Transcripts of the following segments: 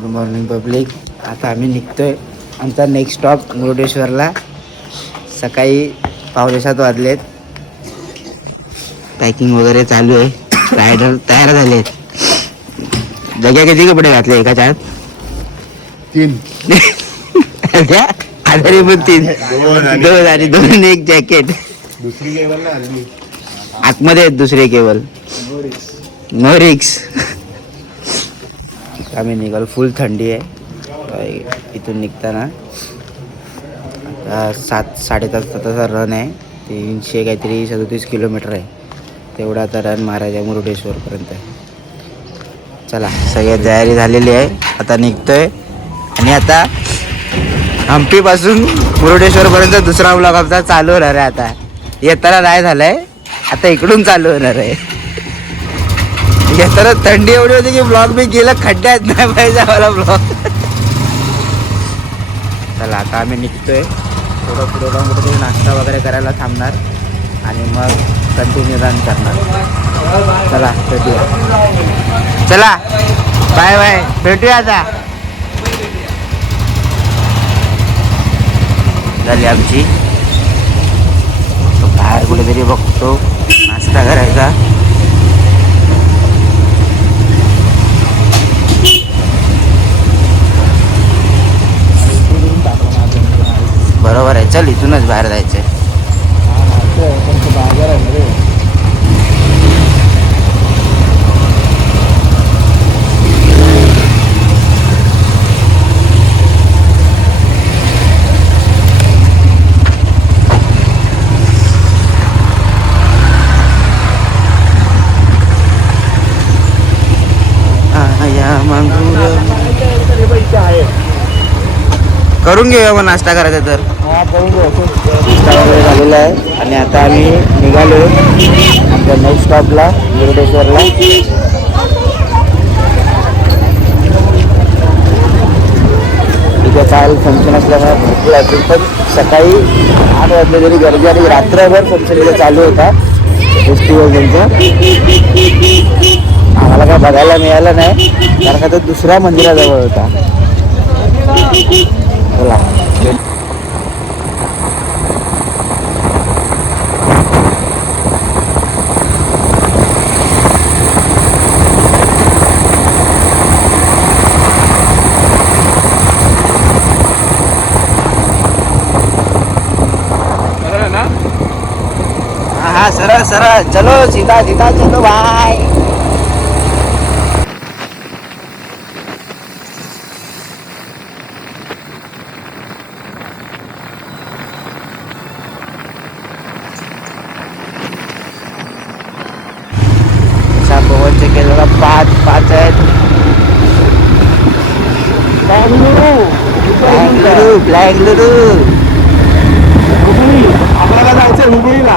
Good morning public. आता आम्ही निघतोय आमचा नेक्स्ट स्टॉप मुरुडेश्वरला. सकाळी 6:45 वाजलेत. पॅकिंग वगैरे चालू आहे. रायडर तयार झालेत. जग्या किती कपडे घातले एका चार 3 आधारी पण 3 2 आणि 2 एक जॅकेट. दुसरी केबल ना आणली आतमध्ये आहेत दुसरे केबल. नो रिक्स. आम्ही निघालो. फुल थंडी आहे इथून निघताना. आता 7-7.5 तासाचा रन आहे. 300 काहीतरी 37 किलोमीटर आहे. तेवढा आता रन मारायचा मुरुडेश्वरपर्यंत. चला सगळी तयारी झालेली आहे. आता निघतोय आणि आता हम्पीपासून मुरुडेश्वरपर्यंत दुसरा ब्लॉग आमचा चालू होणार आहे. आता येताना नाही झालाय, आता इकडून चालू होणार आहे. येताना थंडी एवढी होती की ब्लॉग मी गेला खड्ड्यात नाही पाहिजे मला ब्लॉग. चला आता आम्ही निघतोय. थोडं पुढे जाऊन कुठेतरी नाश्ता वगैरे करायला थांबणार आणि मग कंटिन्यू रन करणार. चला भेटूया. चला बाय बाय, भेटूया आता. झाली आमची. बाहेर कुठेतरी बघतो नाश्ता करायचा. बरोबर आहे. चल इथूनच बाहेर जायचंय. करून घेऊया मग नाश्ता करायचा तर. नाश्ता वगैरे झालेला आहे आणि आता आम्ही निघालो आमच्या नेक्स्ट स्टॉपला मुरुडेश्वरला. तिथे काल फंक्शन असल्यामुळे भरपूर असेल, पण सकाळी 8 वाजले तरी गर्दी आणि रात्रभर फंक्शन इथे चालू होता फेस्टिवल त्यांचं. आम्हाला काय बघायला मिळालं नाही कारण का तो दुसऱ्या मंदिराजवळ होता. चला हाँ सरळ सरळ चलो, सीधा सीधा चलो भाई. पवनचे केलं 5 आहेत. बँगलुरू आपल्याला जायचं हुबळीला.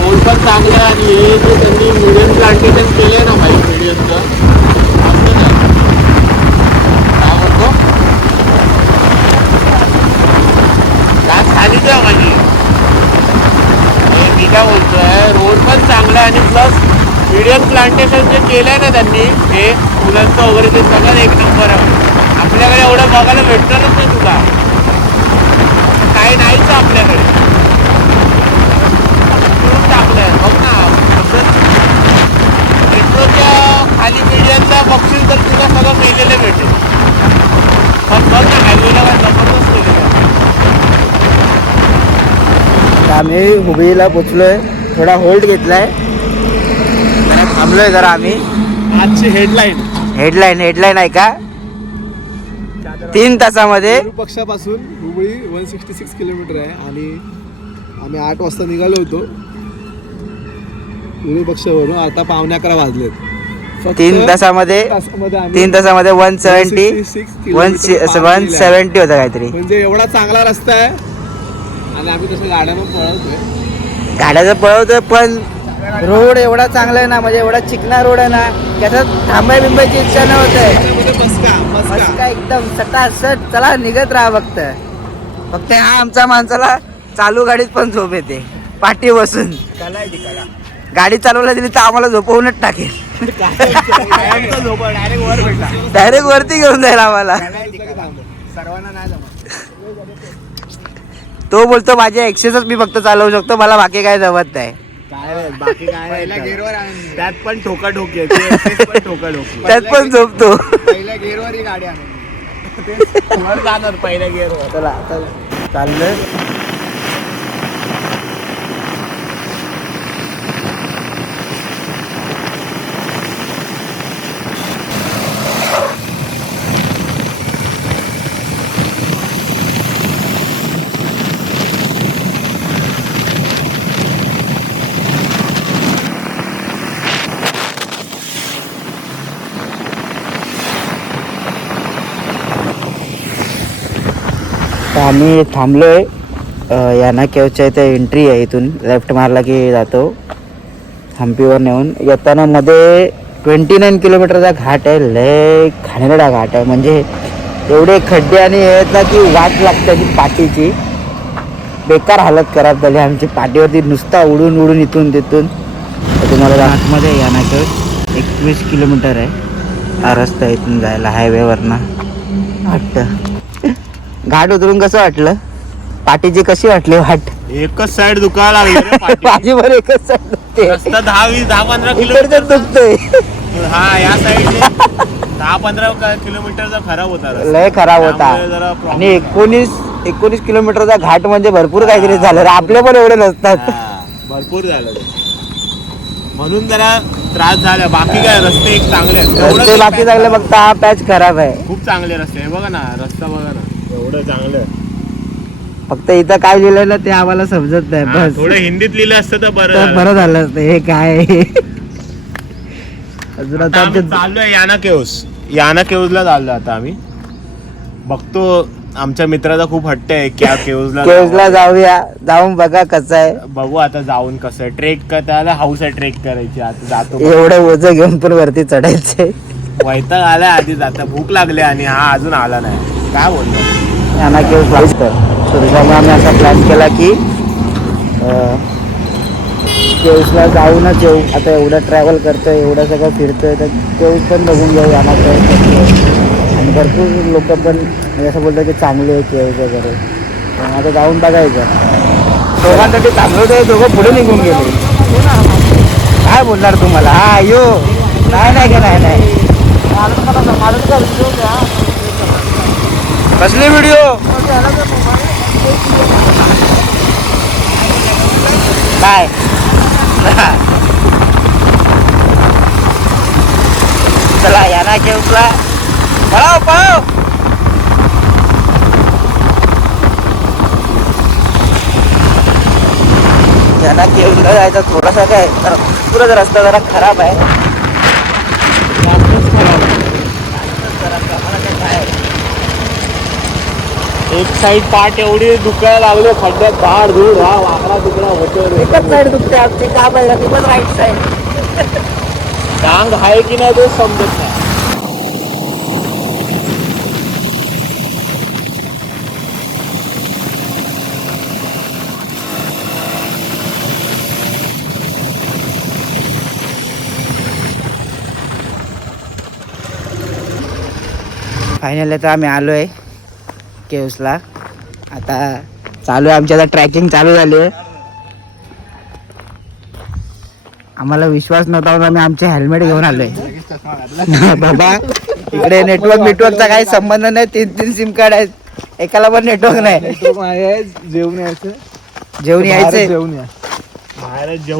रोड पण चांगले आणि हे जे त्यांनी मीडियम प्लांटेशन केले ना भाई, मीडियमचं काय म्हणतो काय खाली द्या माझी. मी काय बोलतोय, रोड पण चांगला आहे आणि प्लस मीडियम प्लांटेशन जे केलंय ना त्यांनी, हे फुलांचं वगैरे ते सगळं एक नंबर आहे. आपल्याकडे एवढं बघायला भेटणारच नाही तुला, काही नाहीच आपल्याकडे. टाकलंय बघ ना, मेट्रोच्या खाली मीडियमला बघशील तर तुला सगळं मेलेलं भेटेल. पण बघ ना हायवेला काय जबरदस्त केलेलं आहे. आम्ही हुबळीला पोचलोय. थोडा होल्ड घेतलाय, जरा थांबलोय जरा आम्ही. आजची हेडलाईन आहे का 3 तासामध्ये पक्षापासून हुबळी 166 किलोमीटर आहे आणि आम्ही 8 वाजता निघालो होतो विरू पक्षावरून. आता 11:15 वाजलेत. 3 तासामध्ये 170 170 होता काहीतरी. म्हणजे एवढा चांगला रस्ता आहे आणि आम्ही तसं गाड्यानं पळवतोय. गाड्याचं पळवतोय पण रोड एवढा चांगला आहे ना, म्हणजे एवढा चिकना रोड आहे ना, त्याच्यात थांबाय बिंबायची इच्छा नव्हते. मस्का एकदम सटासट चला निघत राहा. फक्त हा आमच्या माणसाला चालू गाडीत पण झोप येते पाठी बसून. गाडी चालवला दिली तर आम्हाला झोपवूनच टाकेल. डायरेक्ट वरती घेऊन जाईल आम्हाला. सर्वांना नाही जमत. तो बोलतो माझ्या एक्सेसच मी फक्त चालवू शकतो, मला बाकी काय जमत नाही. बाकी काय पहिल्या गेअरवर त्यात पण ठोकाठोकी त्यात पण झोपतो. पहिल्या गेअरवर ही गाडी आणून जाणार पहिल्या गेअरवर. चला आता चाललोय. आम्ही थांबलोय याना केवच्या इथे एंट्री आहे. इथून लेफ्ट मारला की जातो हम्पीवर नेऊन. येताना मध्ये 29 किलोमीटरचा घाट आहे. लय घाणेरडा घाट आहे, म्हणजे एवढे खड्डे आणि हे आहेत ना की वाट लागते ती पाठीची. बेकार हालत खराब झाली आमची. पाठीवरती नुसता उडून उडून इथून तिथून. तुम्हाला आतमध्ये याना केव 21 किलोमीटर आहे हा रस्ता इथून जायला हायवेवरनं. वाटतं घाट उतरून कसं वाटलं? पाठीची कशी वाटली वाट? एकच साइड दुखायला लागली. माझी बरं एकच side दुखते. रस्ता 10-15 इकडचं किलोमीटर दुखतोय. हा या साइड 10-15 किलोमीटरचा खराब होता रस्ता. लय खराब होता. त्यामुळे जरा problem आणि 19 किलोमीटरचा घाट म्हणजे भरपूर काहीतरी झालं रे. आपले पण एवढे नसतात. हा, भरपूर झालं ते. म्हणून जरा त्रास झाला. बाकी काय रस्ते एक चांगले आहेत. एवढं रस्ते ते बाकी patch चांगले, फक्त हा पॅच खराब आहे. खूप चांगले रस्ते आहे. बघा ना रस्ता बघा ना एवढं चांगलं आहे. फक्त इथं काय लिहिलं ना ते आम्हाला समजत नाही. हा, बस थोडं हिंदीत लिहिलं असतं तर बरं तर झालं. बरं झालं असतं. हे काय अजून आता आता आम्ही चाललोय याना केव्जला चाललोय आता आम्ही. बघतो आमच्या मित्राचा खूप हट्ट आहे की केव्जला केव्जला जाऊया. जाऊन बघा कसं आहे. बघू आता जाऊन कसं आहे. ट्रेक का त्याला हाऊस आहे ट्रेक करायची. आता जातो. एवढं ओझं घेऊन पण वरती चढायचंय. वैताग आलाय आधी जाता. भूक लागली आणि हा अजून आला नाही. काय बोलतो याना केव्ज तर त्याच्यामुळे आम्ही असा प्लॅन केला की केव्जला जाऊनच येऊ. आता एवढं ट्रॅव्हल करतोय, एवढं सगळं फिरतोय, तर केव्ज पण बघून घेऊ. याना केव्ज आणि भरपूर लोक पण म्हणजे असं बोलतात की चांगले आहे केव्ज वगैरे. आता जाऊन बघायचं. दोघांसाठी चांगलं होतं. दोघं पुढे निघून गेले. काय बोलणार तुम्हाला? हा यो नाही का नाही कसली व्हिडिओ काय चला याना केव्जला पळाव. याना केव्जला जायचा थोडासा काय पुरा रस्ता जरा खराब आहे. एक साइड पाठ एवढी दुखायला लागले खड्ड्यात धाड धूड हा वाकडा तिकडा होतो. एकच साईड दुखते आमची. का पाहिजे ती पण राईट साईड. डांग आहे की नाही ते समजत नाही. फायनली आता आम्ही आलो आहे केव्जला. आता चालू आहे आमची. आता ट्रॅकिंग चालू झाली आहे. आम्हाला विश्वास नव्हता म्हणून आम्ही आमचे हेल्मेट घेऊन आलोय. बाबा इकडे नेटवर्कचा काही संबंध नाही. 3 सिम कार्ड आहेत. एकाला पण नेटवर्क नाही. जेवण यायचं. जेवण यायचंय. जेवण या.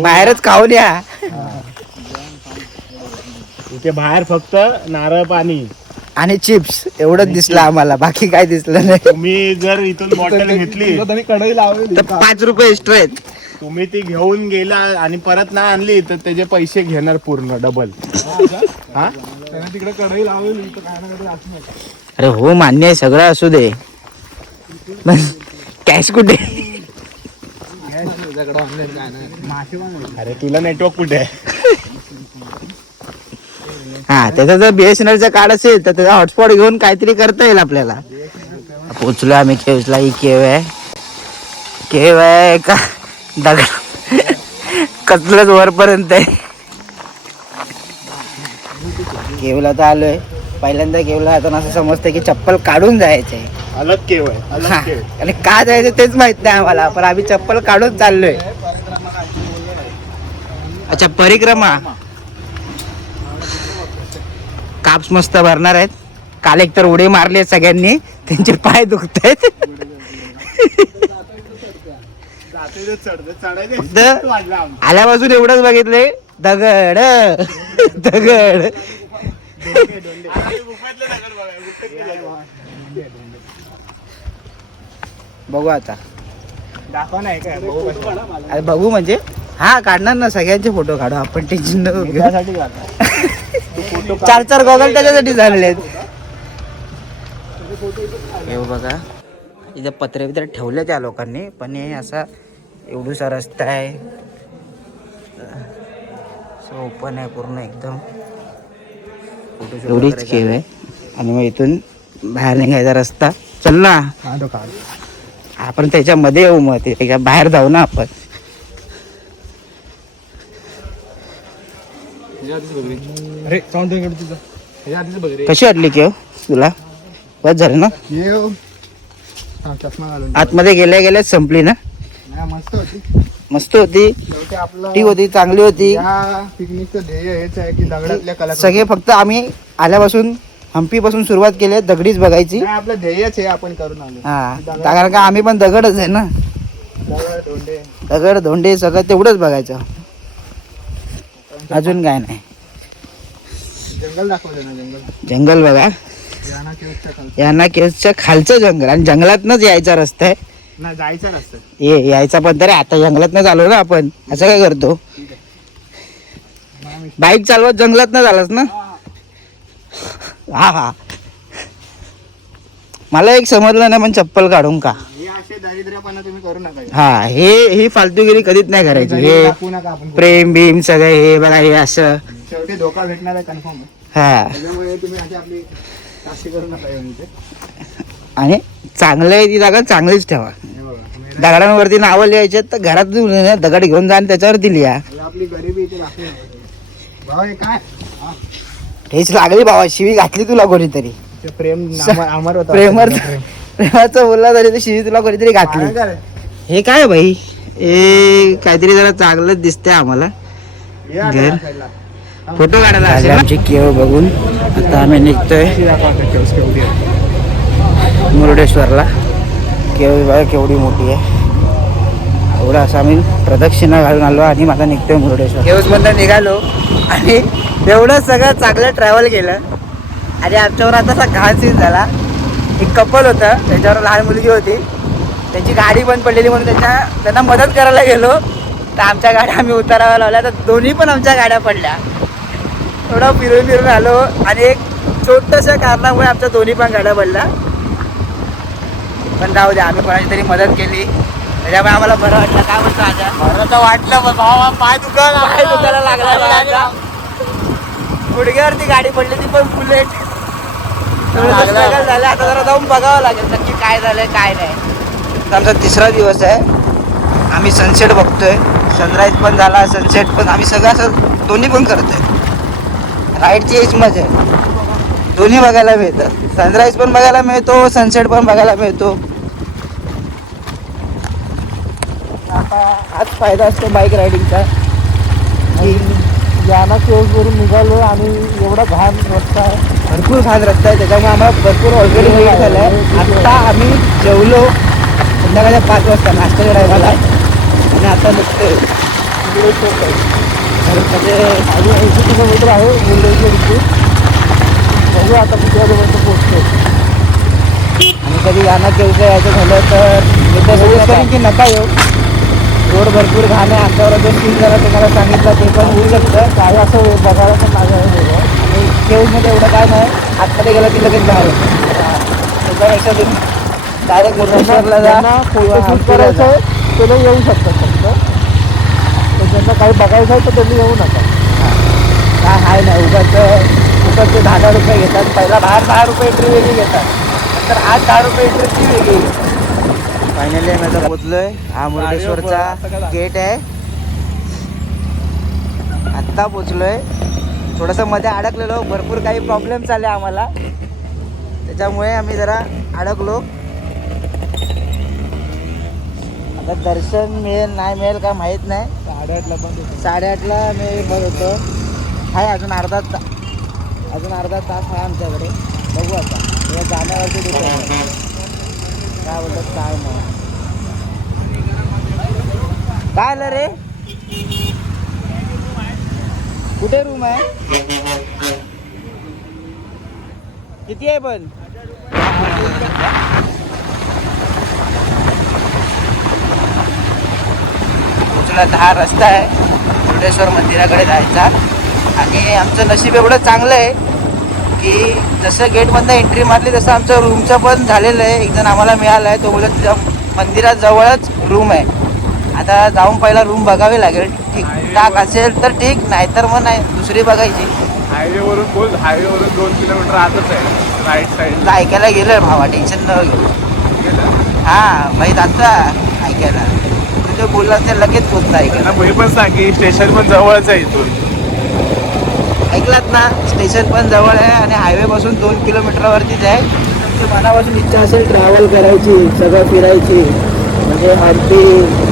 बाहेरच खाऊन या. इथे बाहेर फक्त नारळ पाणी आणि चिप्स एवढंच दिसलं आम्हाला. बाकी काय दिसलं नाही. तुम्ही जर इथून बॉटल घेतली त्यांनी कढई लावली तर 5 रुपये एक्स्ट्रा आहेत. तुम्ही ती घेऊन गेला आणि परत ना आणली तर त्याचे पैसे घेणार पूर्ण डबल. हा त्यांना तिकडे कढई लावली तर काय ना काय असणार. अरे हो मान्य आहे सगळं असू दे कॅश कुठे? अरे तुला नेटवर्क कुठे आहे? हा त्याचा जर BSNLचा कार्ड असेल तर त्याचा हॉटस्पॉट घेऊन काहीतरी करता येईल आपल्याला. पोचलो आम्ही केव्सला. ही केव आहे का दगड कसलंच वरपर्यंत आहे. केवला तर आलोय. पहिल्यांदा केवला आता असं समजतं की चप्पल काढून जायचं आहे. अलग केव आहे, अलग केव. आणि का जायचं तेच माहित नाही आम्हाला, पण आम्ही चप्पल काढून चाललोय. अच्छा परिक्रमा. काप्स मस्त भरणार आहेत. काल एक तर उडी मारली सगळ्यांनी, त्यांचे पाय दुखत आहेत. आल्यापासून एवढंच बघितले दगड दगड. बघू आता दाखवा नाही काय अरे बघू म्हणजे हा काढणार ना, सगळ्यांचे फोटो काढू आपण. टेन्शन नको घेऊ. 4 गॉगल त्याच्यासाठी झालेले आहेत. हे बघा इथे पत्रे बित्रे ठेवले त्या लोकांनी, पण हे असा एवढूसा रस्ता आहे. ओपन आहे पूर्ण एकदम. एवढीच केव आहे आणि मग इथून बाहेर निघायचा रस्ता. चल ना आपण त्याच्यामध्ये येऊ, मग त्याच्या बाहेर जाऊ ना आपण. अरे कशी वाटली केव तुला? बस झालं ना? चष्मा घालून आतमध्ये गेल्या गेल्याच संपली ना? मस्त होती. मस्त होती, आपलं ठीक होती, चांगली होती. या पिकनिकचं ध्येय हेच आहे की दगडातल्या कला सगळे फक्त आम्ही आल्यापासून हम्पी पासून सुरुवात केली, दगडीच बघायची. आपलं ध्येयच हे आपण करून आलो. हा कारण का आम्ही पण दगडच आहे ना. दगड धोंडे दगड धोंडे सगळं तेवढंच बघायचं, अजून काय नाही. जंगल दाखवलं ना. जंगल बघा, यांना केव्सच्या खालचं जंगल आणि जंगलातनच यायचा रस्ता आहे. ना जायचं नसतं. यायचा पण तरी आता जंगलातनं चालू ना आपण. असं काय करतो? बाईक चालवत जंगलातनं झालास ना? हा मला एक समजलं नाही, पण चप्पल काढून का? हे असे दारिद्र्यपणा तुम्ही करू नका. हा ही फालतूगिरी कधीच नाही करायची. हे दाखवू नका आपण. प्रेम भीम सगळं हे बघा हे असं. शेवटी धोका भेटणार आहे कन्फर्म. हा त्याच्यामुळे तुम्ही अशी आपली काशी करू नका येऊन इथे. आणि चांगलं आहे ती जागा चांगलीच ठेवा. हे बघा, तुम्ही दगडांवरती नावं लिहायचे तर घरात दगड घेऊन जा आणि त्याच्यावरती लिहा. आपली गरिबी इथे दाखवू नका. भाऊ हे काय हेच लागली बाबा, शिवी घातली तुला कोणीतरी. ते प्रेम अमर होता. प्रेमाचं बोलला तरी ते शिवी तुला कोणीतरी घातली. हे काय भाई, हे काहीतरी जरा चांगलंच दिसतंय आम्हाला. घर फोटो काढायला आमची केव बघून आता आम्ही निघतोय मुरुडेश्वरला. केव बघा केवढी मोठी आहे. एवढं असं आम्ही प्रदक्षिणा घालून आलो आणि माझा निघतोय मुरुडेश्वर. केव्समधनं निघालो आणि एवढं सगळं चांगलं ट्रॅव्हल केलं आणि आमच्यावर आता असा घाण सीन झाला. एक कपल होतं, त्याच्यावर लहान मुलगी होती, त्याची गाडी बंद पडलेली म्हणून त्यांना मदत करायला गेलो तर आमच्या गाड्या आम्ही उताराव्या लावल्या, तर दोन्ही पण आमच्या गाड्या पडल्या. थोडं फिरून आलो आणि एक छोट्याशा कारणामुळे आमच्या दोन्ही पण गाड्या पडल्या. पण जाऊ द्या, आम्ही कोणाची तरी मदत केली त्याच्यामुळे आम्हाला बरं वाटलं. काय म्हणतो आता? बरं तर वाटलं पण भावा पाय दुखायला लागला. गुडघ्यावरती गाडी पडली ती पण बुलेट. झालं आता जरा जाऊन बघावं लागेल नक्की काय झालंय काय नाही. आमचा 3रा दिवस आहे. आम्ही सनसेट बघतोय, सनराईज पण झाला, सनसेट पण. आम्ही सगळं असं दोन्ही पण करतोय. राईडची हेच मजा आहे, दोन्ही बघायला मिळतं. सनराईज पण बघायला मिळतो, सनसेट पण बघायला मिळतो. आता हाच फायदा असतो बाईक रायडिंगचा. याना केव्सवरून निघालो आणि एवढा घाण रस्ता आहे, भरपूर घाण रस्ता आहे, त्याच्यामुळे आम्हाला भरपूर ऑलरेडी लेट झालं आहे. आत्ता आम्ही जेवलो संध्याकाळच्या 5 वाजता नाश्ता करायला आणि आता निघतोय. म्हणजे 80 किलोमीटर आहे मुंबईच्या. बघू आता किती वाजेपर्यंत पोहोचतो. आणि कधी गाणं केव्हा यायचं झालं तर मी तर सजेस्ट करेन की नका येऊ. रोड भरपूर घाण आहे. अंगावर जो सीन जरा तुम्हाला सांगितलं ते पण होऊ शकतं. काही असं बघायला पण लागलं वेगळं. आणि केवमध्ये एवढं काय नाही, आतमध्ये गेलं की लगेच बाहेर त्याच्यापेक्षा तुम्ही डायरेक्ट मुरुडेश्वरला जा. फोटोशूट करायचं आहे त्याला येऊ शकतात फक्त. तर ज्यांना काही बघायचं आहे तर त्यांनी येऊ नका. काय आहे नाही उगाच ते 10 रुपये घेतात. पहिला बाहेर 10 रुपये एंट्री वेगळी घेतात, नंतर आज 10 रुपये एंट्री ती वेगळी. फायनली आम्ही आता पोचलोय. हा मुरुडेश्वरचा गेट आहे. आत्ता पोचलोय. थोडंसं मध्ये अडकलेलो, भरपूर काही प्रॉब्लेम्स आले आम्हाला, त्याच्यामुळे आम्ही जरा अडकलो. आता दर्शन मिळेल नाही मिळेल काय माहीत नाही. 8:30ला पण 8:30ला मी बघ होतो. आहे अजून अर्धा तास आहे आमच्याकडे. बघू आता या जाण्यावरती डिपेंड काय बोलतात काय नाही. काय आलं रे, कुठे रूम आहे, किती आहे पण? पोचला. हा रस्ता आहे मुरुडेश्वर मंदिराकडे जायचा. आणि आमचं नशीब एवढं चांगलं आहे की जसं गेटमधनं एंट्री मारली तसं आमचं रूमचं पण झालेलं आहे. एक जण आम्हाला मिळाला आहे, तो बोलत मंदिरात जवळच रूम आहे. आता जाऊन पहिला रूम बघावी लागेल. ठीकठाक असेल तर ठीक, नाहीतर मग नाही दुसरी बघायची. हायवेवरून 2 किलोमीटर आतच आहे राईट साईड. ऐकायला गेलं भावा, टेन्शन न घेऊ. हां माहीत आता ऐकायला तुझे बोलला ते लगेच पोचतं ऐकायला. मी पण सांग की स्टेशन पण जवळच आहे इथून. ऐकलात ना, स्टेशन पण जवळ आहे आणि हायवेपासून 2 किलोमीटरवरतीच आहे. तुमच्या मनापासून इच्छा असेल ट्रॅव्हल करायची, सगळं फिरायची, म्हणजे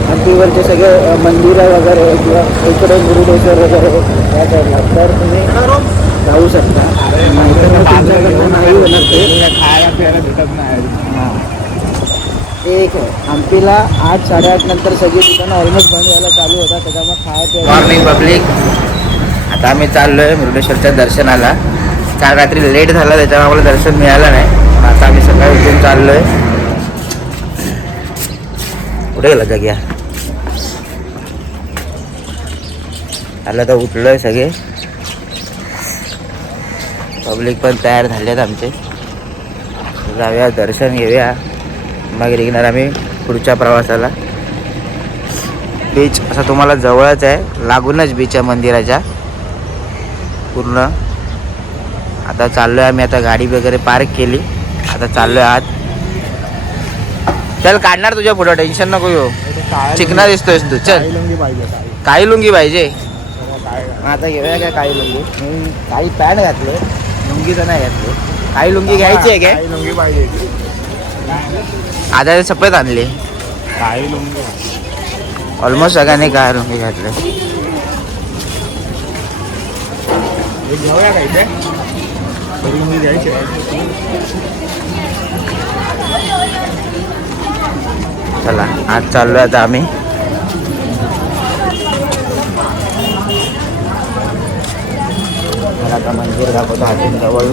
हम्पीवरचे सगळे मंदिरं वगैरे किंवा इकडे मुरुडेश्वर वगैरे या साईडला, तर तुम्ही जाऊ शकता. नाहीतर मग तुमच्याकडनं नाही होणार ते. खायला प्यायला भेटत नाही. हां ठीक आहे. हम्पीला 8-8:30 नंतर सगळी ठिकाणं ऑलमोस्ट बंद व्हायला चालू होतात, त्याच्यामुळे खायला मॉर्निंग पब्लिक. आता आम्ही चाललोय मुरुडेश्वरच्या दर्शनाला. काल रात्री लेट झाला त्याच्यामुळे आम्हाला दर्शन मिळालं नाही. आता आम्ही सकाळी उठून चाललोय. कुठे गेला जाग्या? आलं तर उठलोय सगळे. पब्लिक पण तयार झालेत आमचे. जाऊया दर्शन घेऊया, मग निघणार आम्ही पुढच्या प्रवासाला. बीच असं तुम्हाला जवळच आहे, लागूनच बीच आहे मंदिराच्या पूर्ण. आता चाललोय आम्ही. आता गाडी वगैरे पार्क केली, आता चाललोय आत. चल काढणार तुझ्या पुढं, टेन्शन नको घेऊ. चिकना दिसतोयस तू. चल लुंगी पाहिजे. काळी लुंगी पाहिजे. आता घेऊया काय काळी लुंगी? मी काळी पॅन्ट घातले, लुंगीचं नाही घातले. काळी लुंगी घ्यायची आहे काय? लुंगी पाहिजे. आता सफेद आणली. काळी लुंगी ऑलमोस्ट सगळ्यांनी काय लुंगी घातले. घेऊया काय ते लुंगी घ्यायची. चला आज चाललोय आता आम्ही. मला आता मंदिर दाखवतो हातून जवळ.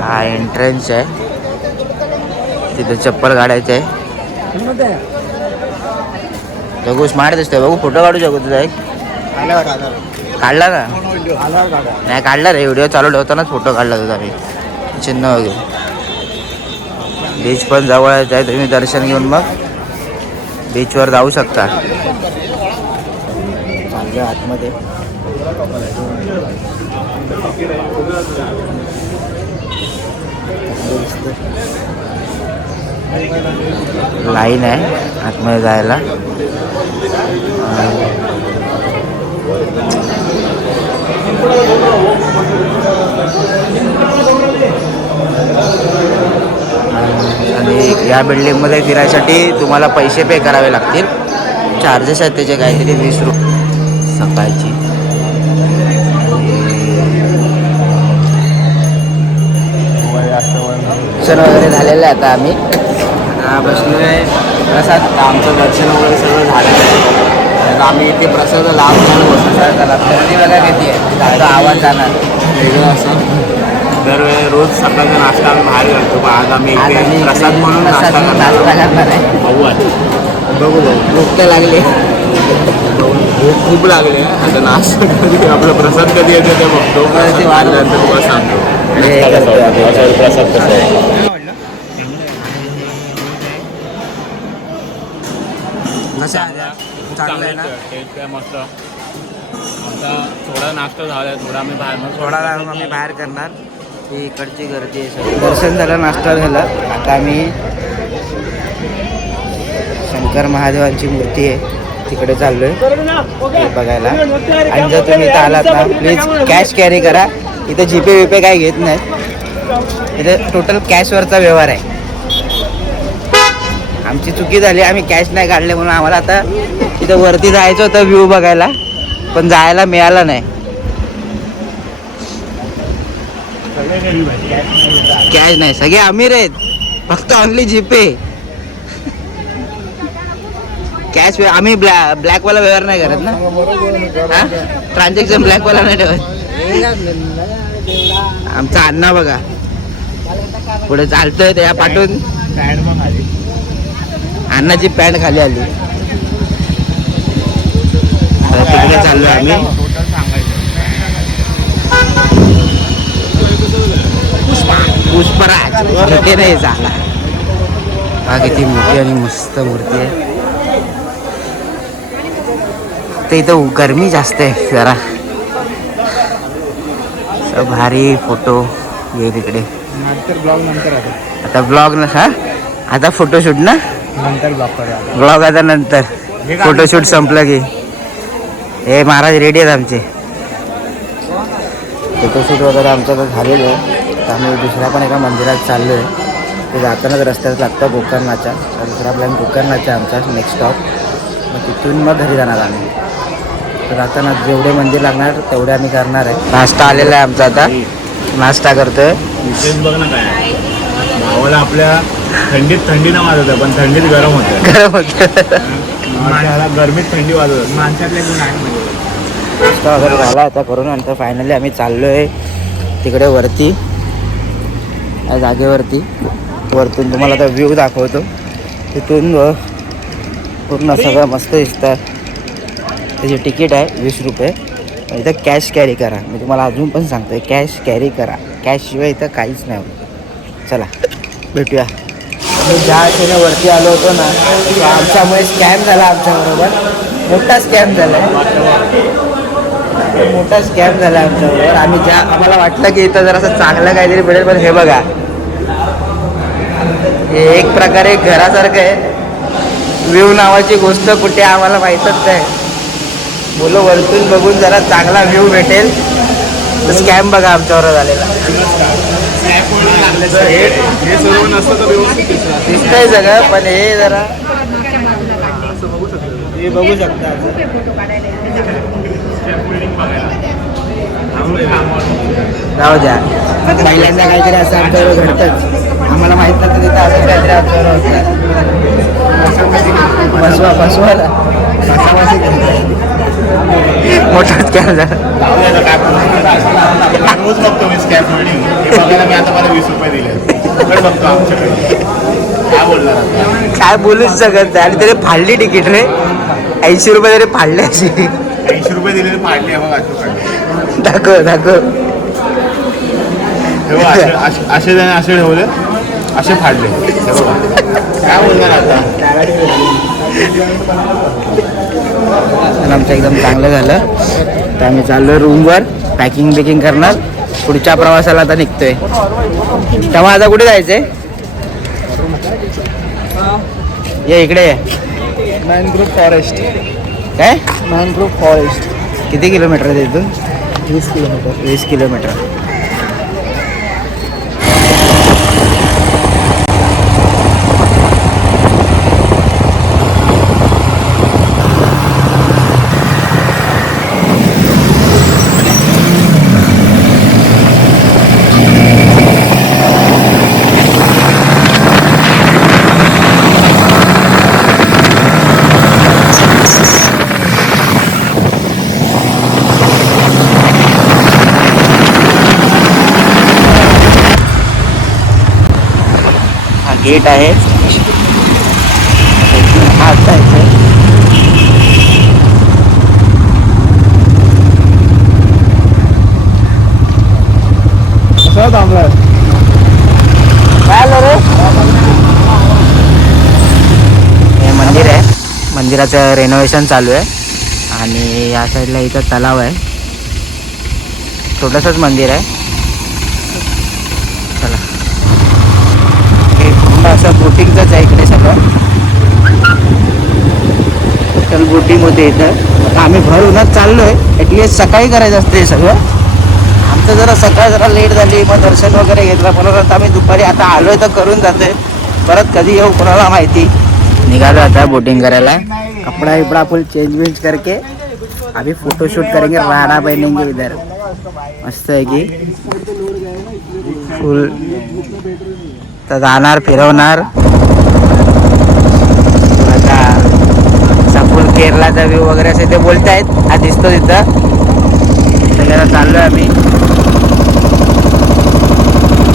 हा एंट्रन्स आहे, तिथे चप्पल काढायचं आहे. जगू स्मार्ट दिसतोय. बघू फोटो काढू जगू तुझा एक. काढला ना? नाही काढला रे, व्हिडिओ चालू ठेवतानाच फोटो काढला तुझा मी. चिन्ह वगैरे. बीच पण जवळच आहे, तुम्ही दर्शन घेऊन मग बीचवर जाऊ शकता. चांगलं आतमध्ये लाईन आहे आतमध्ये जायला. आणि या बिल्डिंगमध्ये फिरायसाठी तुम्हाला पैसे पे करावे लागतील. चार्जेस आहेत त्याचे काहीतरी 20 रुपये सकाळची. दर्शन वगैरे झालेलं आहे. आता आम्ही बसलोय प्रसाद. आमचं दर्शन वगैरे सगळं झालेलं आहे. आम्ही इथे प्रसाद लांब जाऊन बसतो त्याला गर्दी बघा किती आहे त्याचा आवाज जाणार वेगळं असं दरवेळेला रोज सकाळचा नाश्ता आम्ही बाहेर घालतो पण आज आम्ही इथे प्रसाद म्हणून नाश्ता करणार आहे खाऊ आज बघू भूक तर लागली भूक खूप लागली आहे आता नाश्ता कधी आपला प्रसाद कधी येते ते बघतो वाढल्यानंतर तुम्हाला सांगतो प्रसाद कसा आहे चांगलं आहे ना टेस्ट आहे मस्त आता थोडा नाश्ता झाला थोडा आम्ही बाहेर थोडा वेळ आम्ही बाहेर करणार ही इकडची गर्दी आहे सगळी दर्शन झालं नाश्ता झाला आता आम्ही शंकर महादेवांची मूर्ती आहे तिकडे चाललोय ते बघायला आणि जर तुम्ही इथं आलात ना प्लीज कॅश कॅरी करा इथं जीपे विपे काय घेत नाहीत इथं टोटल कॅशवरचा व्यवहार आहे आमची चुकी झाली आम्ही कॅश नाही काढले म्हणून आम्हाला आता इथं वरती जायचं होतं व्ह्यू बघायला पण जायला मिळालं नाही कॅश नाही सगळे अमीर आहेत फक्त ऑनली जीपे कॅश आम्ही ब्लॅकवाला व्यवहार नाही करत ना ट्रान्झॅक्शन ब्लॅकवाला नाही ठेवत आमचा अण्णा बघा पुढे चालतोय त्या पाठवून अण्णाची पॅन्ट खाली आली तिकडे चाललोय आम्ही पुष्पराज छोटे नाही झाला हा किती मोठी आणि मस्त मूर्ती आहे ते इथं गरमी जास्त आहे जरा भारी फोटो येईल इकडे आता ब्लॉग ना हा आता फोटोशूट ना नंतर ब्लॉग आता नंतर फोटोशूट संपलं की हे महाराज रेडी आहेत आमचे फोटोशूट वगैरे आमचं तर झालेलं आहे तर आम्ही दुसऱ्या पण एका मंदिरात चाललो आहे ते जातानाच रस्त्यात लागतं गोकर्णाच्या तर दुसरा प्लॅन गोकर्णाचा आमचा नेक्स्ट स्टॉप मग तिथून मग घरी जाणार आम्ही तर जाताना जेवढे मंदिर लागणार तेवढे आम्ही करणार आहे नाश्ता आलेला आहे आमचा आता नाश्ता करतोय विशेष बघ ना काय भावाला आपल्या थंडीत थंडी ना वाजत आहे पण थंडीत गरम होतं गरम होतं गरमीत थंडी वाजत होती माणसातले गुण आहेत नाश्ता वगैरे झाला आता करून नंतर फायनली आम्ही चाललो आहे तिकडे वरती या जागेवरती वरतून तुम्हाला आता व्ह्यू दाखवतो तिथून पूर्ण सगळं मस्त दिसतं त्याची तिकीट आहे 20 रुपये इथं कॅश कॅरी करा मी तुम्हाला अजून पण सांगतो कॅश कॅरी करा कॅशशिवाय इथं काहीच नाही होत चला भेटूया आम्ही ज्या आशेने वरती आलो होतो ना तो आमच्यामुळे स्कॅम झाला आमच्याबरोबर मोठा स्कॅम झाला मोठा स्कॅम झाला आमच्याबरोबर आम्हाला वाटलं की इथं जर असं चांगलं काहीतरी भेटेल पण हे बघा हे एक प्रकारे घरासारखं आहे व्ह्यू नावाची गोष्ट कुठे आम्हाला माहीतच नाही बोलो वरतून बघून जरा चांगला व्ह्यू भेटेल तर स्कॅम बघा आमच्यावर झालेला दिसतंय सगळं पण हे जरा हे बघू शकता जाऊ द्या पहिल्यांदा काहीतरी असं आमच्यावर घडतंच आम्हाला माहित नव्हतं तिथं असं काहीतरी आमच्यावर होतं फसवाला मोठा स्कॅम झाला रोज बघतो मी स्कॅम हे बघायला मी आता मला 20 रुपये दिले बघतो आमच्याकडे काय बोलणार काय बोलूच शकत नाही आणि तरी फाडली तिकीट रे 80 रुपये तरी फाडले अशी 80 रुपये दिले फाडले दाखव असे ठेवले असे फाडले काय बोलणार आता आमचं एकदम चांगलं झालं तर आम्ही चाललोय रूमवर पॅकिंग करणार पुढच्या प्रवासाला आता निघतोय तेव्हा आता कुठे जायचंय ये इकडे मॅनग्रोव्ह फॉरेस्ट काय मॅनग्रोव्ह फॉरेस्ट किती किलोमीटर आहे तिथून 20 किलोमीटर गेट आहे. आत जायचंय. कसं थांबलाय? काय आलं रे? हे मंदिर आहे. मंदिराचं रेनोव्हेशन चालू आहे आणि या साईडला इथं तलाव आहे. छोटंसंच मंदिर आहे. चला, हे पूर्ण असं बोटिंगचंच आहे इकडे सगळं. टोटल बोटिंग होते इथं. आता आम्ही भर उन्हात चाललोय. ॲटलिस्ट सकाळी करायचं असतं हे सगळं. आमचं जरा सकाळ जरा लेट झाली, मग दर्शन वगैरे घेतलं. परत आता आम्ही दुपारी आता आलोय तर करून जातोय. परत कधी येऊ कोणाला माहिती. निघालो आता बोटिंग करायला. कपड़ा विपड़ा फुल चेंज करके अभी फोटोशूट करेंगे. राणा पहनेंगे इधर. मस्त आहे की फुल. तर जाणार फिरवणार. आता फुल केरलाचा व्ह्यू वगैरे असे ते बोलतायत. हा दिसतो तिथं. सगळ्याला चाललोय आम्ही.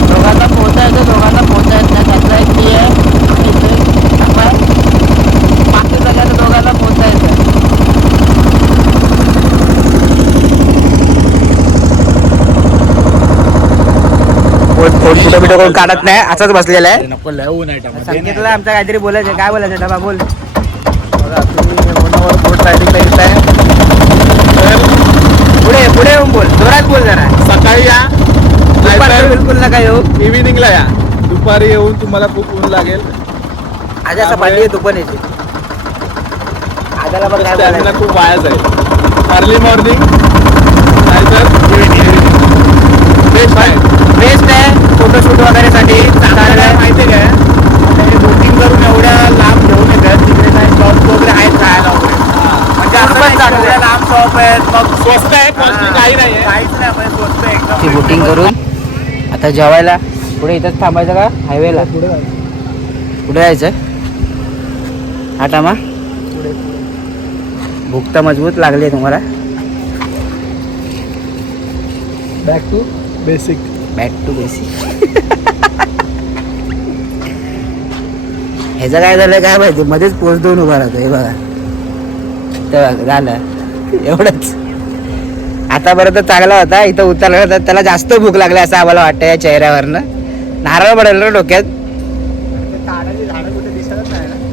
दोघांना पोहोचायचं, दोघांना पोहोचायचं नाही. त्यातला एक मी आहे, बाकी सगळ्यांना दोघांना पोहोचायचं. फोटो बिटो कोण काढत नाही, असाच बसलेला आहे. नको लय ऊन आहे टाकमध्ये. सांगितलं आमचं काहीतरी बोलायचं. काय बोलायचं डबा बोल. बघा, तुम्ही यमुनावर बोट रायडिंगला येत आहे तर पुढे पुढे येऊन बोल, जोरात बोल जरा. सकाळी या, दुपारचं नाहीतर बिलकुल नका येऊ. इव्हिनिंगला या. दुपारी येऊन तुम्हाला खूप ऊन लागेल. आज असं पाठी येतो पण येते. आजाला पण काय स्टॅमिना बोलायचं. खूप वाया जाईल. अर्ली मॉर्निंग नाहीतर इव्हिनिंग. बेस्ट आहे. बेस्ट आहे फोटोशूट वगैरे साठी. चांगलं आहे. माहिती आहे काय, बोटिंग करून एवढ्या लांब घेऊन येतात. तिकडे काही शॉप वगैरे आहेत खायला वगैरे. म्हणजे असं पण नाही की चांगलं आहे. एवढ्या लांब शॉप आहेत. मग स्वस्त आहे, कॉस्टली काही नाही आहे. काहीच नाही, म्हणजे स्वस्त आहे एकदम. ती बोटिंग करून आता जेवायला पुढे इथंच थांबायचं का हायवेला? पुढे जायचं. हा टामा भूक तर मजबूत लागली आहे तुम्हाला. Back to basic. Back to basic. ह्याचं काय झालं काय माहिती, मध्येच पोच देऊन उभा राहतो. हे बघा, तर बघा झालं एवढंच. आतापर्यंत चांगला होता. इथं उतरला तर त्याला जास्त भूक लागली असं आम्हाला वाटतं या चेहऱ्यावरनं. नारळ पडेल ना डोक्यात.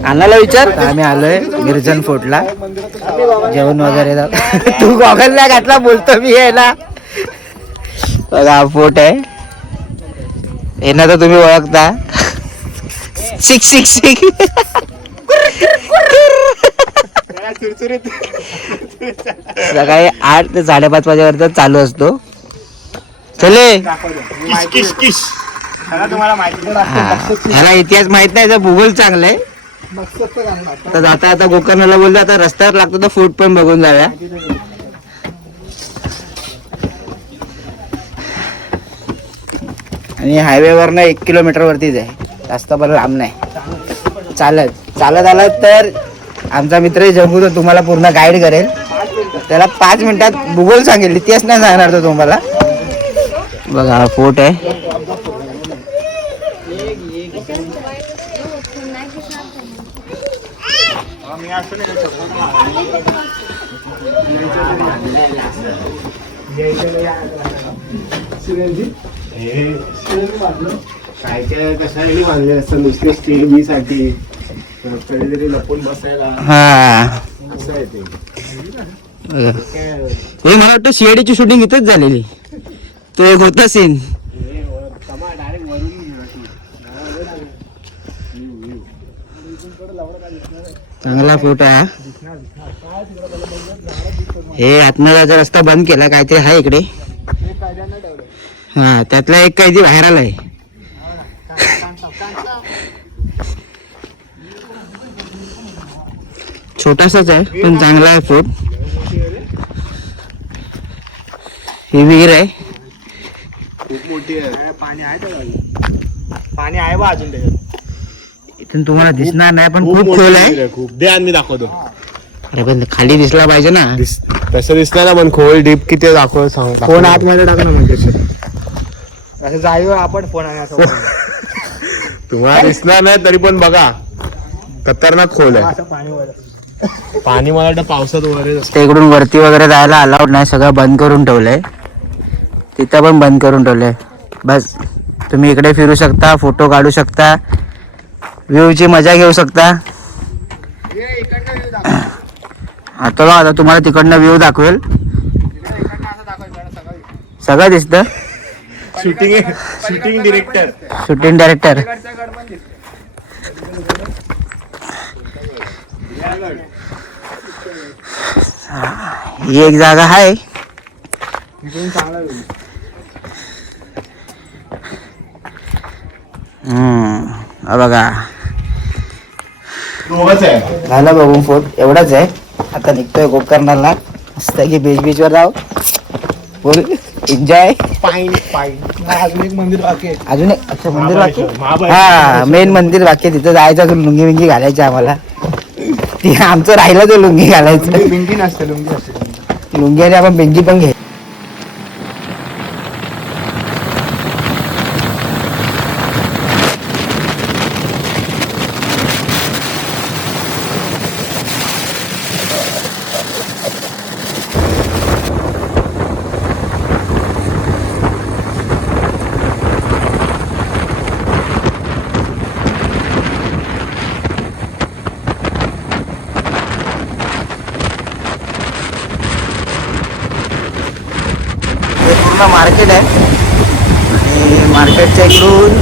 अन्नाला विचार. आम्ही आलोय निर्जन फोर्टला. जेवण वगैरे तू गॉगल नाही घातला बोलतो मी यायला. बघा फोर्ट आहे. यांना तर तुम्ही ओळखता. शिक शिक शिक. सकाळी 8 ते 5:30 वाजेपर्यंत चालू असतो. चले. किश किश. तुम्हाला माहिती ह्याला इतिहास माहित नाही, तर भूगोल चांगलं आहे. तर जाता आता गोकर्णाला बोललो, आता रस्त्यावर लागतो तर फूड पण बघून जाऊया. आणि हायवेवरनं 1 किलोमीटर वरतीच आहे. जास्त पण लांब नाही. चालत आलात तर आमचा मित्र जम्मू तो तुम्हाला पूर्ण गाईड करेल. त्याला 5 मिनिटात भूगोल सांगेल, इतिहास नाही सांगणार तो तुम्हाला. बघा हा फोर्ट आहे. काय कशासाठी बांधले असतं, नुसते स्टील बी साठी कधीतरी लपून बसायला. हा असं आहे ते. हे मला वाटतं सीआयडीची शूटिंग इथेच झालेली. तो एक होता सीन. चांगला फोटो आहे. हे आत्मदाचा रस्ता बंद केला, काहीतरी आहे इकडे. हा, त्यातला एक कैदी बाहेर आलाय. छोटासाच आहे पण चांगला आहे फोर्ट. ही विहीर आहे. खूप मोठी आहे. पाणी आहे बा अजून त्याच्यात. इथून तुम्हाला दिसणार नाही पण खूप खोल आहे. खूप दे आणि मी दाखवतो. अरे पण खाली दिसला पाहिजे ना. तसं दिसतंय ना, पण खोल डीप किती दाखव सांग. फोन आतमध्ये टाक ना म्हणजे. असं जाईव आपण फोन आहे असं. तुम्हाला दिसणार नाही तरी पण बघा खतरनाक खोल आहे. पाणी मला वाटतं पावसात वगैरे ते इकडून वरती वगैरे जायला अलाउड नाही, सगळं बंद करून ठेवलंय. तिथं पण बंद करून ठेवलंय. बस तुम्ही इकडे फिरू शकता, फोटो काढू शकता, व्ह्यूची मजा घेऊ शकता. आता तुम्हाला तिकडनं व्ह्यू दाखवेल. सगळं दिसतं. Shooting director shooting director. ही एक जागा आहे. बघा दोघंच आहे. झालं बघून फोट एवढाच आहे. आता निघतोय गोकर्णाला. मस्त की बीच वर राहू, बोल एन्जॉय. अजून एक मंदिर बाकी आहे. अजून एक अच्छा मंदिर बाकी आहे? महाबळेश्वर. हा मेन मंदिर बाकी आहे. तिथं जायचं, लुंगी विंगी घालायची आम्हाला. ती आमचं राहिलं तर लुंगी घालायचं. बिंगी नसते, लुंगी असते. लुंगी आणि आपण बेंगी पण घे. पूर्ण मार्केट आहे आणि मार्केटच्या इकडून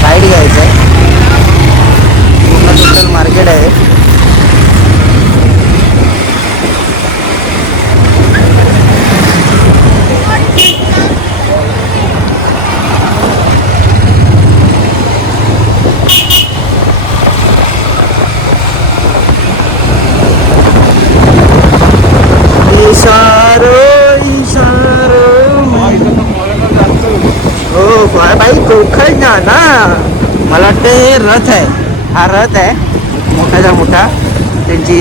साईड घ्यायचं आहे. पूर्ण टोटल मार्केट आहे. हो बाई गोकर्ण ना. मला वाटतं हे रथ आहे. हा रथ आहे मोठाचा मोठा. त्यांची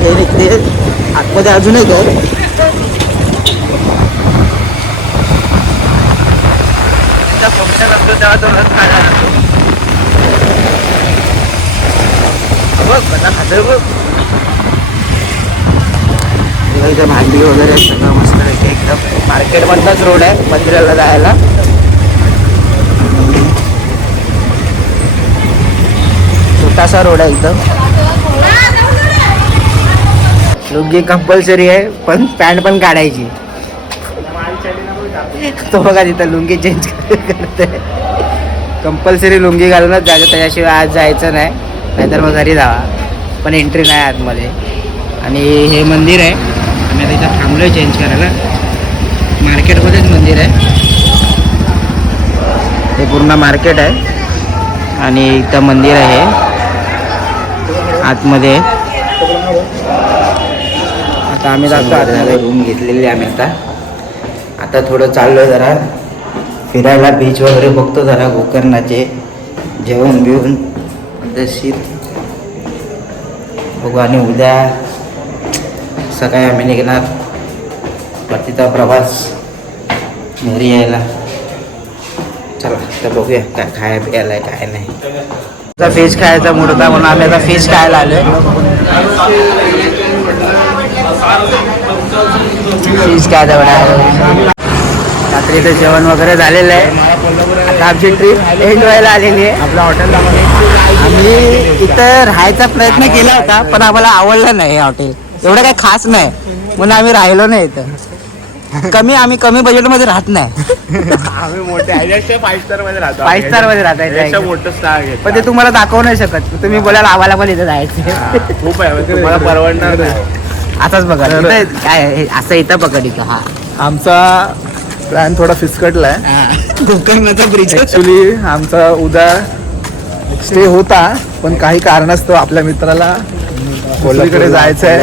हे निघते आतमध्ये अजून एक आहे. फंक्शन असतो तेव्हा तो रथ काढला जातो. बघ मला खातर बघ. इथं भांडी वगैरे सगळं मस्त आहे एकदम. मार्केटमधलाच रोड आहे मंदिराला जायला. छोटासा रोड आहे एकदम. लुंगी कंपल्सरी आहे, पण पॅन्ट पण काढायची. तो बघा तिथं लुंगी चेंज करते. कंपल्सरी लुंगी घालूनच जायचं, त्याच्याशिवाय आज जायचं नाही, नाहीतर मग घरी जावा. पण एंट्री नाही आतमध्ये. आणि हे मंदिर आहे. आम्ही आता इथं थांबलो आहे चेंज करायला. मार्केटमध्येच मंदिर आहे. हे पूर्ण मार्केट आहे आणि इथं मंदिर आहे आतमध्ये. आता आम्ही जातो. रूम घेतलेली आम्ही आता थोडं चाललो आहे जरा फिरायला. बीच वगैरे बघतो जरा गोकर्णाचे. जेवण बिवून पद्धतशीर बघू. आणि उद्या सकाळी आम्ही निघणार परतीचा प्रवास घरी यायला. चला तर बघूया काय खायला प्यायला आहे काय नाही. आता फिश खायचा मूड होता म्हणून आम्ही आता फिश खायला आलोय. फिश खायचा बघा. रात्रीचं जेवण वगैरे झालेलं आहे. आता आमची ट्रिप एंड व्हायला आलेली आहे. आपल्या हॉटेलला आम्ही इथं राहायचा प्रयत्न केला होता, पण आम्हाला आवडलं नाही हे हॉटेल. एवढं काही खास नाही म्हणून आम्ही राहिलो नाही इथं. आम्ही कमी बजेटमध्ये राहत नाही. आम्ही मोठे 5 स्टार मध्ये राहतो. 5 स्टार मध्ये राहताय. मोठं स्टार घेतो. पण ते तुम्हाला दाखवू नाही शकत. तुम्ही बोलायला आम्हाला पण इथं जायचं. खूप आहे, तुम्हाला परवडणार नाही. असंच बघा इथं काय आहे, असं इथं बघा इथं. हा आमचा प्लॅन थोडा फिसकटला आहे. गोकर्णाचा ब्रिज. ऍक्च्युली आमचा उद्या स्टे होता, पण काही कारणास्तव आपल्या मित्राला कोल्हापूरकडे जायचं आहे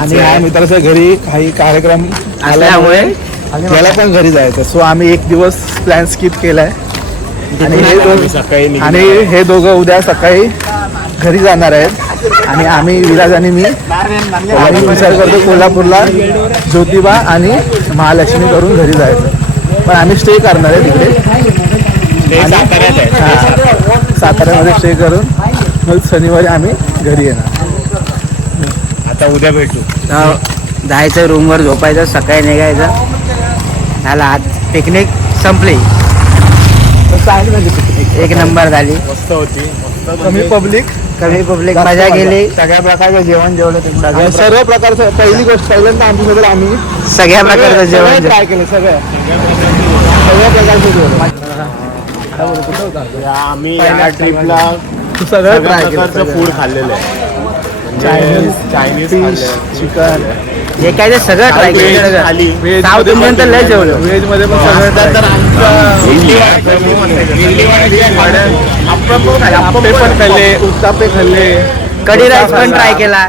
आणि या मित्राच्या घरी काही कार्यक्रम आल्यामुळे त्याला पण घरी जायचं. सो आम्ही एक दिवस प्लॅन स्किप केलाय आणि हे दोघं उद्या सकाळी घरी जाणार आहेत. आणि आम्ही विराज आणि मी आम्ही विचार करतो कोल्हापूरला ज्योतिबा आणि महालक्ष्मी करून घरी जायचं. पण आम्ही स्टे करणार आहे तिकडे साताऱ्यामध्ये स्टे करून मग शनिवारी आम्ही घरी येणार. आता उद्या भेटू. जायचं रूमवर झोपायचं, सकाळी निघायचं. झाला आज पिकनिक संपली. एक नंबर झाली. मस्त होती. कमी पब्लिक मजा गेली. सगळ्या प्रकारचं जेवण जेवलं तुम्ही. सर्व प्रकारचं पहिली गोष्ट पहिल्यांदा आमच्यासोबत आम्ही सगळ्या प्रकारचं जेवण ट्राय केलं. सगळ्या प्रकारचं जेवण आम्ही या ट्रिपला सगळं ट्राय प्रकारचं केलं. फूड खाल्लेलं आहे. चायनीज फिश, चिकन, जे काय ते सगळं ट्राय केलं. खाली साऊथ इंडियन तर लय जेवलं. व्हेज मध्ये पण सगळं तर आप्पे पण खाल्ले, उत्तापे खाल्ले, कढी राईस पण ट्राय केला.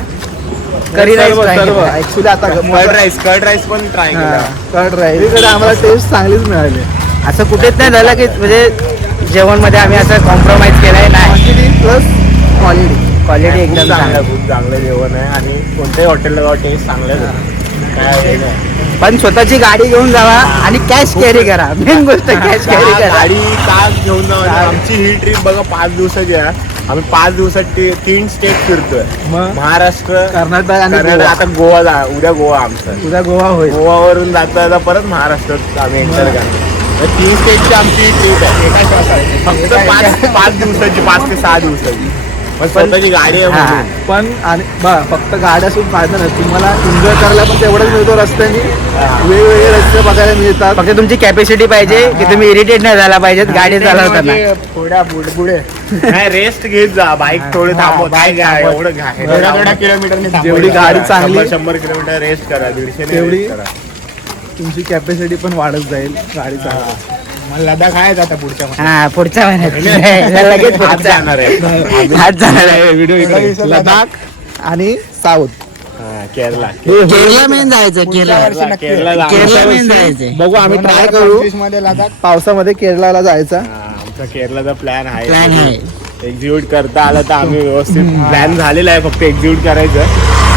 कढी राईस ट्राय सर्व केला. ऍक्च्युली आता कर्ड राईस पण ट्राय केला. कर्ड राईस इकडे आम्हाला टेस्ट चांगलीच मिळाली. असं कुठेच नाही झालं की म्हणजे जेवणमध्ये आम्ही असं कॉम्प्रोमाइज केलंय नाही. Quantity plus quality. क्वालिटी एकदम चांगली. खूप चांगलं जेवण आहे आणि कोणत्याही हॉटेलला जाऊ टेस्ट चांगलं काय हे नाही. पण स्वतःची गाडी घेऊन जावा आणि कॅश कॅरी करा. मेन गोष्ट कॅश कॅरी करा. गाडी का घेऊन जाऊ. आमची ही ट्रिप बघा 5 दिवसाची आहे. आम्ही 5 दिवसात 3 स्टेट फिरतोय. मग महाराष्ट्र, कर्नाटक आणि कर्नाटक, गोवा. आता गोवा उद्या गोवा आमचं. उद्या गोवा होईल. गोवावरून जाता परत महाराष्ट्रात आम्ही एंटर करतो. 3 स्टेटची आमची ट्रिप आहे एका श्वासात. फक्त 5 दिवसाची, 5 ते 6 दिवसाची. मग स्वतःची गाडी आहे म्हणून. पण आणि फक्त गाड्या असून फायदा नाही. तुम्हाला एन्जॉय करायला पण तेवढंच मिळतो. रस्त्याने वेगवेगळे रस्ते बघायला मिळतात. फक्त तुमची कॅपॅसिटी पाहिजे की तुम्ही इरिटेट नाही झाला पाहिजेत गाडी चालवताना. पुढे नाही रेस्ट घेत जा. बाईक थोडे थांबव. काय घ्या एवढं घ्या. एवढ्या किलोमीटर जेवढी गाडी चांगली 100 किलोमीटर रेस्ट करा. 150 तेवढी करा. तुमची कॅपॅसिटी पण वाढत जाईल गाडी चालवा. मला लडाख आहे आता पुढच्या हा पुढच्या महिन्यात लगेच आज पुढच्या जाणार आहे. आज जाणार आहे. व्हिडिओ लडाख आणि साऊथ. केरला केरला मेन जायचं. केरला केरला मेन जायचंय. बघू आम्ही ट्राय करू पावसामध्ये केरळाला जायचा. आमचा केरलाचा प्लॅन प्लॅन आहे. एक्झिक्यूट करता आला तर आम्ही व्यवस्थित प्लॅन झालेला आहे. फक्त एक्झिक्यूट करायचं.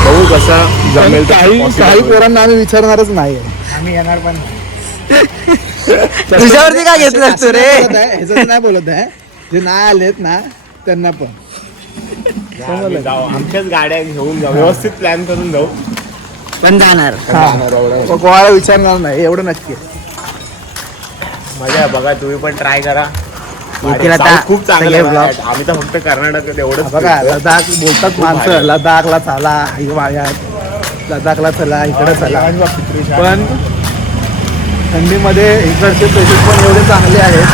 बघू कसं जमेल. काही पोरांना आम्ही विचारणारच नाही. आम्ही येणार पण तुझ्यावरती काय घेतलं तू रे? ह्याचं नाही बोलत आहे. जे नाही आलेत ना त्यांना पण आम्ही जाऊ. आमच्याच गाड्या घेऊन जाऊ. व्यवस्थित प्लॅन करून जाऊ. पण जाणार. गोवाला विचारणार नाही एवढं नक्की. मजा आहे. बघा तुम्ही पण ट्राय करा. येतील आता South खूप चांगलं सगळे आहे. vlog. आम्ही तर फक्त कर्नाटक एवढंच बघा फिरतोय. लडाख बोलतात माणसं लडाखला चला हिवाळ्यात लडाखला चला इकडे चला. पण थंडीमध्ये इकडचे प्लेसेस पण एवढे चांगले आहेत.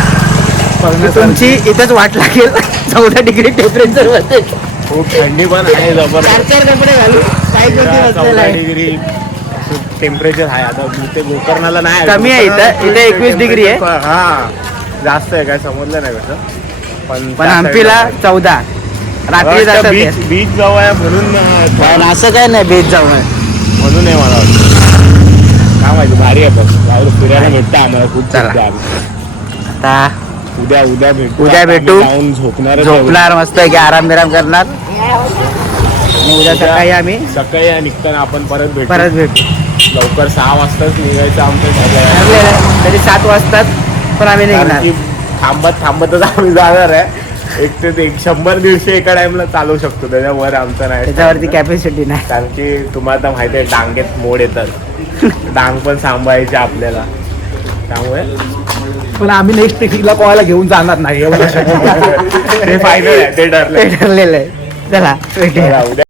तुमची इथंच वाट लागेल. 14 डिग्री टेम्परेचर होते. खूप थंडी पण आहे जबरदस्त. 4 कपडे घालून काय करते 14 डिग्री टेम्परेचर आहे. आता इथे गोकर्णाला नाही कमी आहे इथं 21 डिग्री आहे. हा जास्त आहे. काय समजलं नाही कसं. पण हम्पीला 14 रात्री जातात. बीच जवळ आहे म्हणून असं काय नाही बीच जाऊन म्हणून आहे मला वाटतं. काय माहिती भारी आहे. पण फिरायला भेटतं आम्हाला खूप. चला. चालतं. आता उद्या भेटू. उद्या भेटू. जाऊन झोपणार मस्त की आराम बिराम करणार. आणि उद्या सकाळी आम्ही सकाळी निघताना आपण परत भेटू. लवकर 6 वाजताच निघायचं आमचं ठरलंय. ठरलेलं तरी 7 वाजतात पण आम्ही कारण निघणार. की थांबतच आम्ही जाणार आहे. 100-150 एका टाइमला चालू शकतो. त्याच्यावर आमचं नाही. त्याच्यावरती कॅपॅसिटी नाही. कारण की तुम्हाला तर माहिती आहे डांगेत मोड येतात. डांग पण सांभाळायचे आपल्याला. त्यामुळे पण आम्ही नेक्स्ट पिकनिकला कोणाला घेऊन जाणार नाही एवढं. ते फायनल आहे. ते ठरलं. ठरलेलं आहे. चला भेटूया. उद्या